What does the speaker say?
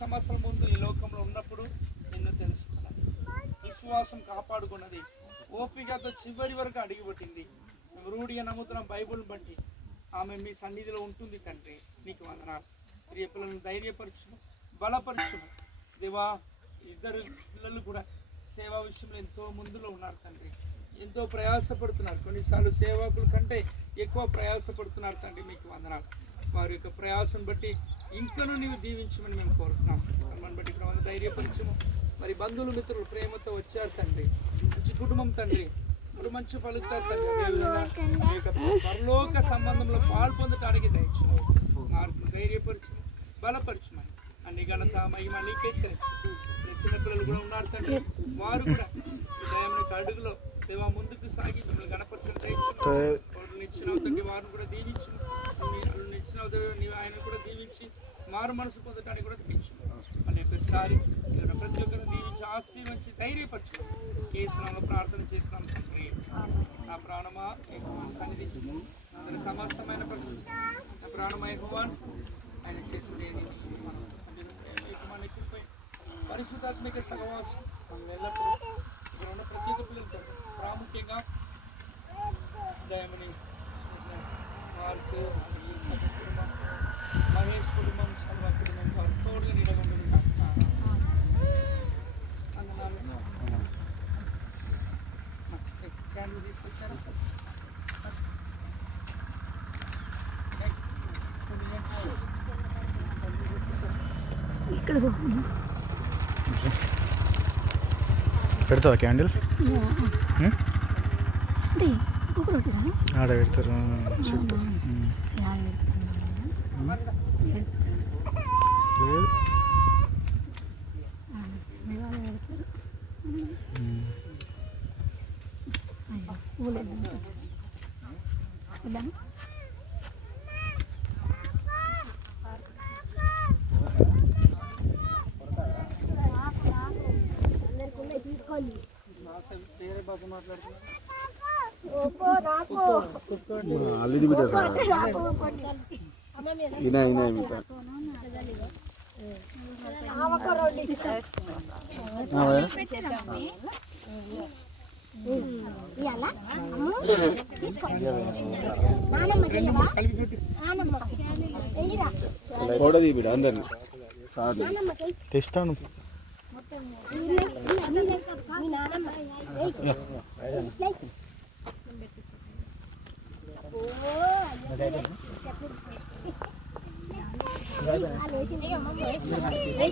సంవత్సరాల ముందు ఈ లోకంలో ఉన్నప్పుడు నిన్ను తెలుసుకున్నది, విశ్వాసం కాపాడుకున్నది, ఓపికతో చివరి వరకు అడిగిపెట్టింది. మేము రూఢిగా నమ్ముతున్నాం బైబుల్ని బట్టి. ఆమె మీ సన్నిధిలో ఉంటుంది తండ్రి. నీకు వందనాలు. ప్రియ పిల్లలను ధైర్యపరచుము, బలపరచుము దేవా. ఇద్దరు పిల్లలు కూడా సేవా విషయంలో ఎంతో ముందులో ఉన్నారు తండ్రి. ఎంతో ప్రయాసపడుతున్నారు. కొన్నిసార్లు సేవకుల కంటే ఎక్కువ ప్రయాసపడుతున్నారు తండ్రి. మీకు వందనాలు. వారి యొక్క ప్రయాసం బట్టి ఇంకనూ నీవు దీవించమని మేము కోరుతున్నాం. మిమ్మల్ని బట్టి ఇక్కడ ధైర్యపరచము. మరి బంధువులు మిత్రులు ప్రేమతో వచ్చారు తండ్రి. మంచి కుటుంబం తండ్రి. ఇప్పుడు మంచి పలుకుతారు తండ్రి. పరలోక సంబంధంలో పాల్పొందటానికి దయచము. మార్పును ధైర్యపరచము, బలపరచమని అన్ని ఘనత మహిమ నీకే చెల్లించు. చిన్నపిల్లలు కూడా ఉన్నారు తండ్రి. వారు కూడా దయమునికి అడుగులో దేవా ముందుకు సాగి మిమ్మల్ని గణపరచడం దయచము. వాళ్ళు ఇచ్చిన తండ్రి వారిని కూడా దీవించు. ఇచ్చిన నీవు ఆయన కూడా దీవించి మారు మనసు పొందడానికి కూడా దీవించు. అని ఒకసారి ప్రతి ఒక్కరు దీవించి ఆశీర్వదించి ధైర్యపరచు. కేసునామలో ప్రార్థన చేస్తున్నాం తండ్రి. నా ప్రాణమా సన్నిధించు. అందరి సమస్తమైన పరిస్థితి నా ప్రాణమై భగవాన్ ఆయన చేసిన పరిశుద్ధాత్మిక సహవాసం మనం ఎల్లప్పుడూ ఇక్కడ ఉన్న ప్రతి ఒక్క పిల్లలతో ప్రాముఖ్యంగా దయమని వారికి కుటుంబం, మహేష్ కుటుంబం, సర్వ కుటుంబం వారు తోడుగా నిలబడి క్యాన్లు తీసుకొచ్చారా? పెడతావా క్యాండిల్? ఆడ పెడతారు చెట్టు. వేరే భాష మాట్లాడుతున్నారు. అల్లిది బిడ్డ సార్ ఇనా ఇనా ఇంకా కొడది బిడ్డ అందరిని తెస్తాను.